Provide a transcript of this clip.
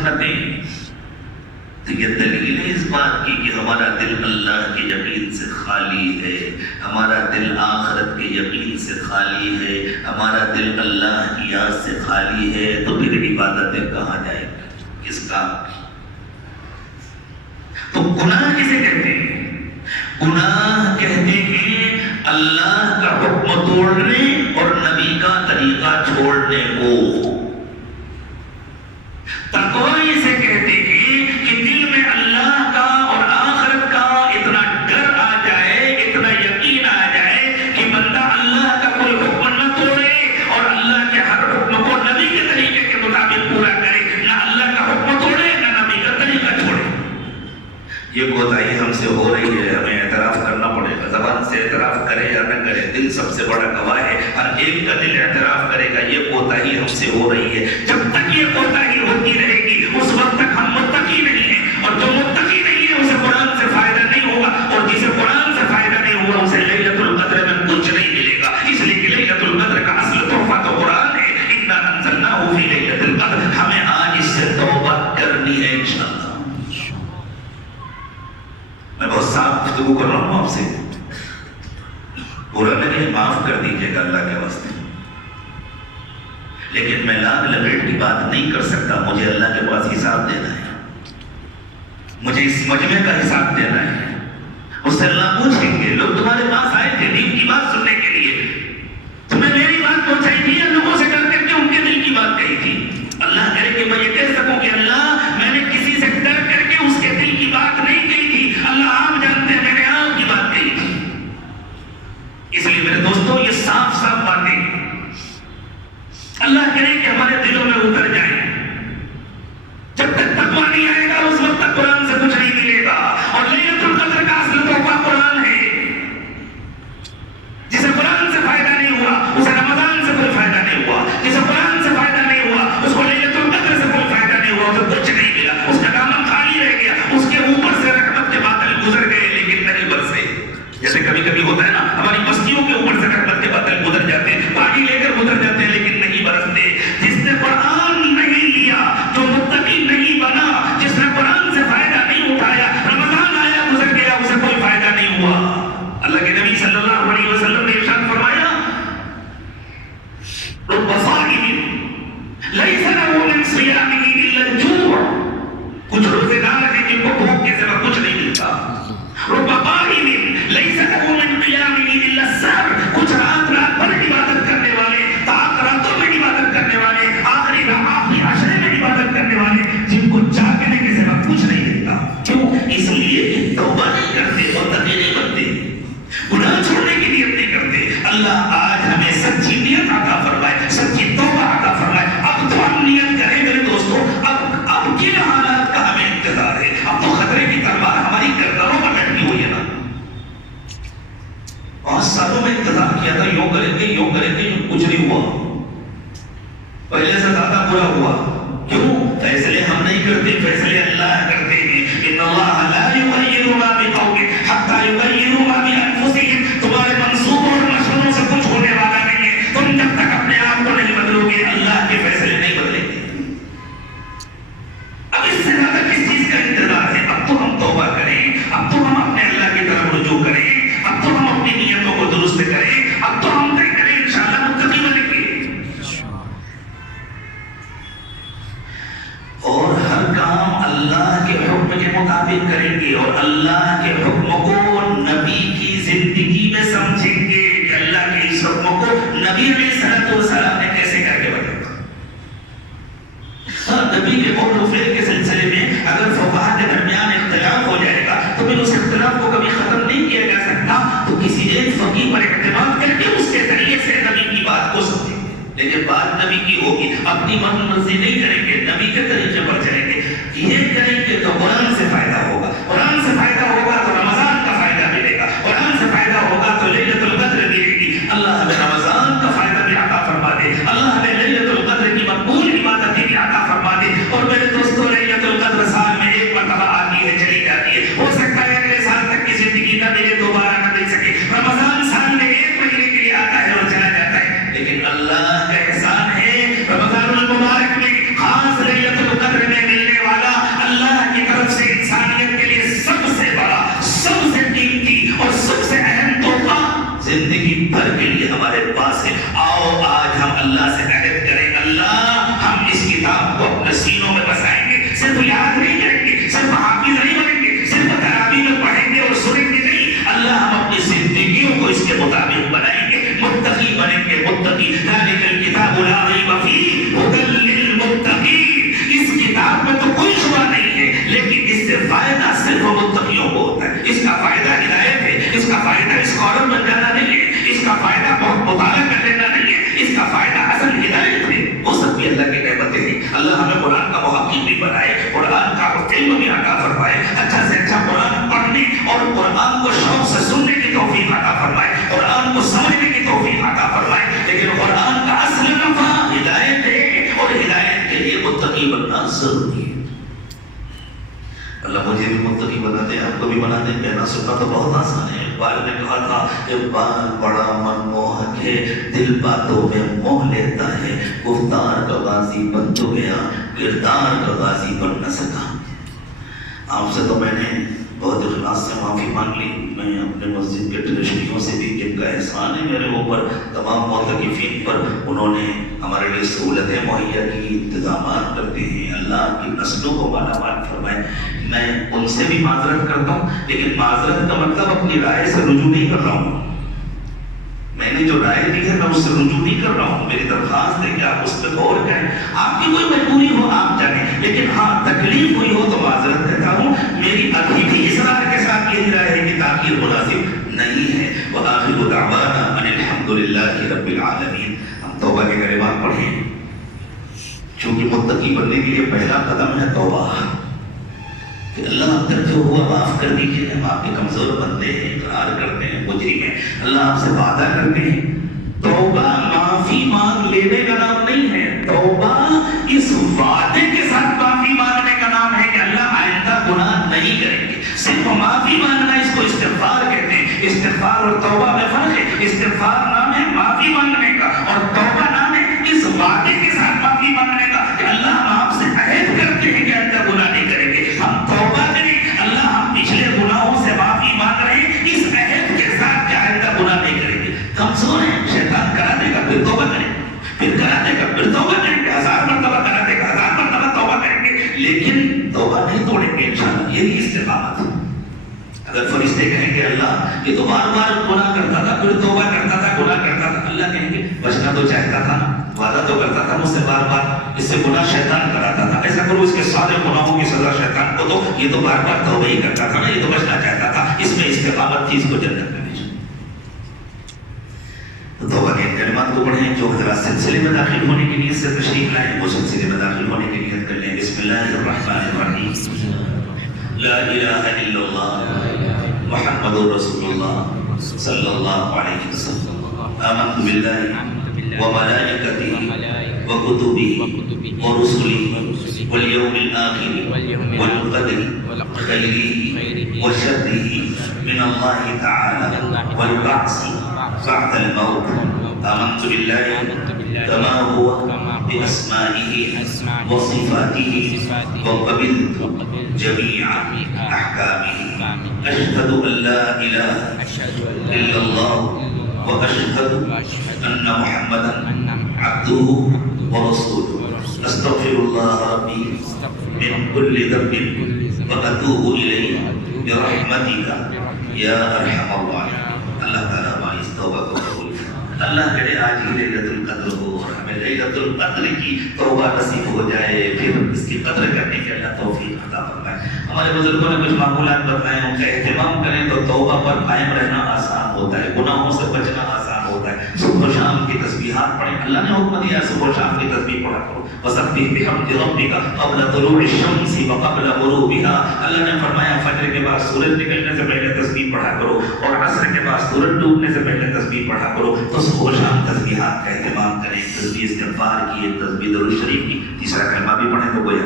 سنتیں، تو یہ دلیل ہے اس بات کی کہ ہمارا دل اللہ کے یقین سے خالی ہے، ہمارا دل آخرت کے یقین سے خالی ہے، ہمارا دل اللہ کی یاد سے خالی ہے، تو پھر عبادتیں کہاں جائیں گی، کس کام کی؟ تو گناہ کسے کہتے ہیں؟ گناہ کہتے ہیں اللہ کا حکم توڑنے اور نبی کا طریقہ چھوڑنے کو۔ تقوی اسے کہتے ہیں کہ دل میں اللہ کا اور آخرت کا اتنا ڈر آ جائے، اتنا یقین آ جائے کہ بندہ اللہ کا کوئی حکم نہ توڑے اور اللہ کے ہر حکم کو نبی کے طریقے کے مطابق پورا کرے، نہ اللہ کا حکم توڑے نہ نبی کا طریقہ چھوڑے۔ یہ کوتاہی ہم سے ہو رہی ہے، ہمیں اعتراف کرنا پڑے گا۔ زبان سے اعتراف کرے یا نہ کرے، دل سب سے بڑا گواہ ہے، ہر ایک کا دل اعتراف کرے گا یہ کوتاہی ہم سے ہو رہی ہے۔ جب تک یہ کوتاہی ہوتی رہے گی اس وقت تک ہم متقی نہیں ہیں، اور جو متقی نہیں ہے اسے قرآن سے فائدہ نہیں ہوگا، اور جسے قرآن سے فائدہ نہیں ہوگا اسے لیلۃ القدر میں کچھ نہیں ملے گا، اس لیے کہ لیلۃ القدر کا اصل تحفہ تو قرآن ہے۔ انا انزلناہ فی لیلۃ القدر، ہمیں آج اس سے توبہ کرنی ہے انشاءاللہ۔ میں بہت صاف گفتگو کر رہا ہوں آپ سے، برا لگے معاف کر دیجیے گا اللہ کے واسطے، لیکن میں لاکھ لپیٹ کی بات نہیں کر سکتا، مجھے اللہ کے پاس حساب دینا ہے، مجھے اس مجمع کا حساب دینا ہے۔ اس سے اللہ پوچھیں گے لوگ تمہارے پاس آئے تھے دین کی بات سننے کے لیے، تمہیں میری بات پہنچائی تھی یا لوگوں سے ڈر کر کے ان کے دل کی بات کہی تھی؟ اللہ کرے کہ میں یہ کہہ سکوں کہ اللہ میں نے کسی سے ڈر کر کے اس کے دل کی بات نہیں کہی تھی، اللہ آپ جانتے ہیں میں نے آپ کی بات کہی تھی۔ اس لیے میرے دوستوں یہ صاف صاف باتیں اللہ کرے کہ ہمارے دلوں میں اتر جائیں۔ جب تک تقویٰ نہیں آئے گا اس وقت تک قرآن سے کچھ نہیں ملے گا، اور لیلۃ القدر کا اصل تحفہ قرآن ہے۔ جسے قرآن سے فائدہ نہیں ہوا اسے رمضان سے کوئی فائدہ نہیں ہوا، جسے قرآن سے فائدہ نہیں ہوا اس کو لیلۃ القدر سے کوئی فائدہ نہیں ہوا، اسے کچھ نہیں ملا، اس کا دامن خالی رہ گیا، اس کے اوپر سے رحمت کے بادل گزر گئے لیکن نہیں برسے۔ جیسے کبھی کبھی ہوتا ہے نا، ہماری بستیوں کے اوپر سے رحمت کے بادل گزر جاتے ہیں، پانی لے کر گزر جاتے ہیں لیکن نہیں برستے۔ جس نے قرآن نہیں لیا، جو متقی نہیں بنا، جس نے قرآن سے فائدہ نہیں اٹھایا، رمضان آیا گزر گیا اسے کوئی فائدہ نہیں ہوا۔ اللہ کے نبی صلی اللہ علیہ وسلم نے ارشاد فرمایا رب صائم لیس له من صیامه الا الجوع، کچھ روزے دار ہیں جن کو بھوک کے سوا کچھ نہیں ملتا۔ رب قائم لیس له من قیامه الا السحر، کچھ رات بھر عبادت کرنے والے، راتوں میں عبادت کرنے والے، آخری عشرے میں عبادت کرنے والے، جن کو جاگنے کے سوا کچھ نہیں ملتا۔ کیوں؟ اس لیے کہ توبہ نہیں کرتے، متقی نہیں بنتے، گناہ چھوڑنے کی نیت نہیں کرتے۔ اللہ آج ہمیں سچی نیت عطا فرمائے، سچی توبہ عطا فرمائے۔ اب تو ہم نیت کریں میرے دوستوں، اب کن حالات کا ہمیں انتظار ہے؟ اب تو خطرے کی تلوار ہماری گردنوں پر لٹکی ہوئی ہے نا۔ 5 سالوں میں انتظار کیا تھا یوں کریں گے یوں کریں گے، کچھ نہیں ہوا، پہلے سے زیادہ برا ہوا۔ کیوں؟ فیصلے ہم نہیں کرتے، فیصلے اللہ کرتے ہیں۔ ان اللہ لا یغیر ما بقوم حتی یغیروا ما بانفسہم، تمہارے منصوبوں اور مشوروں سے کچھ ہونے والا نہیں ہے، تم جب تک اپنے آپ کو نہیں بدلو گے اللہ کے فیصلے نہیں بدلیں گے۔ اب اس سے زیادہ کس چیز کا انتظار ہے؟ اب تو ہم توبہ کریں، اب تو ہم اپنے اللہ کی طرف رجوع کریں، اب تو ہم اپنی نیتوں کو درست کریں، اب تو ہم طے کریں انشاءاللہ متقی بنیں گے۔ اور ہر کام اللہ کے حکم کے مطابق کریں گے، اور اللہ کے حکم کو نبی کی زندگی میں سمجھیں گے کہ اللہ کے اس حکم کو نبی علیہ السلام نے کیسے کر کے بتایا۔ نبی کے قول و فعل کے سلسلے میں اگر فقہاء کے درمیان اختلاف ہو جائے گا تو پھر اس اختلاف کو کبھی ختم نہیں کیا جا سکتا، تو کسی ایک فقیہ پر اعتماد کر کے اس کے ذریعے سے نبی کی بات کو سمجھیں گے، لیکن بات نبی کی ہوگی، اپنی من مرضی نہیں کریں گے، نبی کے طریقے پر چلیں گے۔ یہ کریں گے تو قرآن سے فائدہ ہوگا، قرآن سے فائدہ ہوگا تو رمضان کا فائدہ ملے گا، قرآن سے فائدہ ہوگا تو لیلۃ القدر ملے گی۔ اللہ ہمیں رمضان کا فائدہ بھی عطا فرما دے، اللہ ہمیں لیلۃ القدر کی مقبول عبادت بھی عطا فرما دے۔ اور میرے دوستوں لیلۃ القدر سال میں ایک مرتبہ آتی ہے چلی جاتی ہے، ہو سکتا ہے اگلے سال تک کی زندگی نہ ملے، دوبارہ نہ مل سکے۔ رمضان سال میں 1 مہینے کے لیے آتا ہے اور چلا جاتا ہے، لیکن اللہ کا احسان ہے رمضان المبارک میں خاص لیلۃ القدر میں ملنے ہوئی ہے۔ اللہ مجھے بھی متقی بنا دے، آپ کو بھی بنا دے۔ کہنا سننا تو بہت آسان ہے۔ اقبال نے کہا تھا اقبال بڑا من موہک ہے، دل باتوں میں موہ لیتا ہے، گفتار کا غازی بن تو گیا، کردار کا غازی بن نہ سکا۔ آپ سے تو میں نے بہت اخلاص سے معافی مانگ لی، میں اپنے مسجد کے ٹرسٹیوں سے بھی، جن کا احسان ہے میرے اوپر، تمام معتکفین پر، انہوں نے ہمارے لیے سہولتیں مہیا کی، انتظامات کرتے ہیں۔ اللہ کی نسلوں کو مالا مال فرمائے۔ میں ان سے بھی معذرت کرتا ہوں، لیکن معذرت کا مطلب اپنی رائے سے رجوع نہیں کر رہا ہوں۔ میں نے جو رائے دی ہے میں اس سے رجوع نہیں کر رہا ہوں۔ میری درخواست ہے کہ آپ اس پہ غور کریں۔ آپ کی کوئی مجبوری ہو آپ جانیں، لیکن ہاں تکلیف ہوئی ہو تو معذرت کرتا ہوں۔ میری ابھی بھی اصرار کے ساتھ یہی رائے ہے کہ تاخیر مناسب نہیں ہے۔ وآخر دعوانا ان الحمد للہ رب العالمین۔ ہم توبہ کے کلمات پڑھیں، چونکہ متقی بننے کے لیے پہلا قدم ہے توبہ، کہ اللہ اب تک جو ہوا معاف کر دیجیے، ہم آپ کے کمزور بندے ہیں، اقرار کرتے ہیں، مجرم ہیں، اللہ آپ سے وعدہ کرتے ہیں۔ توبہ معافی مانگ لینے کا نام نہیں ہے، توبہ اس وعدے کے ساتھ معافی مانگنے کا نام ہے کہ اللہ آئندہ گناہ نہیں کریں گے۔ صرف معافی مانگنا اس کو استغفار کہتے ہیں۔ استغفار اور توبہ میں فرق ہے۔ استغفار نام ہے معافی مانگنے کا، اور توبہ نام ہے اس وعدے کے ساتھ معافی مانگنے کا کہ اللہ ہم آپ سے عہد کرتے ہیں کہ آئندہ گناہ نہیں کریں گے۔ ہم توبہ کریں، اللہ ہم پچھلے گناہوں سے معافی مانگ رہے ہیں اس عہد کے ساتھ کہ آئندہ گناہ نہیں کریں گے۔ کمزور ہیں، شیطان کرا دے گا، پھر توبہ کریں، پھر کرا دے گا، پھر توبہ کریں گے، 1000 مرتبہ کرا دے گا، 1000 مرتبہ توبہ کریں گے، لیکن توبہ نہیں توڑیں گے انشاءاللہ۔ یہی استقامت ہے۔ اگر فرشتے کہیں گے اللہ یہ تو بار بار گناہ کرتا تھا، پھر توبہ کرتا تھا، گناہ کرتا تھا، اللہ کہیں گے بچنا تو چاہتا تھا نا، وعدہ تو کرتا تھا مجھ سے بار بار، اس سے گناہ شیطان کراتا تھا، ایسا کرو اس کے سارے گناہوں کی سزا شیطان کو دو، یہ تو بار بار توبہ ہی کرتا تھا نا، یہ تو بچنا چاہتا تھا، اس میں استقامت تھی، اس کو جنت میں بھیجو۔ تو توبہ کے کلمات کو پڑھیں۔ جو حضرات سلسلے میں داخل ہونے کی نیت سے تشریف لائیں وہ سلسلے میں داخل ہونے کی نیت کر لیں۔ بسم اللہ الرحمن الرحیم، لا الہ الا اللہ محمد رسول اللہ صلی اللہ علیہ وسلم، آمنت باللہ وملائکتہ وکتبہ ورسلہ والیوم الآخر والقدر خیرہ وشرہ من اللہ تعالی والبعث بعد الموت، آمنت باللہ كما هو بأسمائه وصفاته وقبلت جميع أحكامه، أشهد أن لا إله إلا الله وأشهد أن محمدا عبده ورسوله، أستغفر الله ربي من كل ذنب وأتوب إليه برحمتك يا أرحم الراحمين۔ اللہ تعالیٰ ہماری اس توبہ کو قبول کرے۔ اللہ کرے آج ہی لیلۃ القدر ہو اور ہمیں لیلۃ القدر کی توبہ نصیب ہو جائے، پھر اس کی قدر کرنے کی اللہ توفیق عطا فرمائے۔ ہمارے بزرگوں نے کچھ معمولات بتائے، ان کا اہتمام کریں تو توبہ پر قائم رہنا آسان ہوتا ہے، گناہوں سے بچنا آسان ہوتا ہے۔ صبح و شام کی تسبیحات پڑھیں، اللہ نے حکم دیا صبح و شام کی تسبیح پڑھا کرو، وسبح بحمد ربک قبل طلوع الشمس وقبل غروبها۔ اللہ نے فرمایا فجر کے بعد سورج نکلنے سے پہلے تسبیح پڑھا کرو، اور عصر کے بعد سورج ڈوبنے سے پہلے تسبیح پڑھا کرو۔ تو صبح و شام تسبیحات کا اہتمام کریں، تسبیح استغفار کی، تسبیح درود شریف کی، تیسرا کلمہ بھی پڑھیں تو کوئی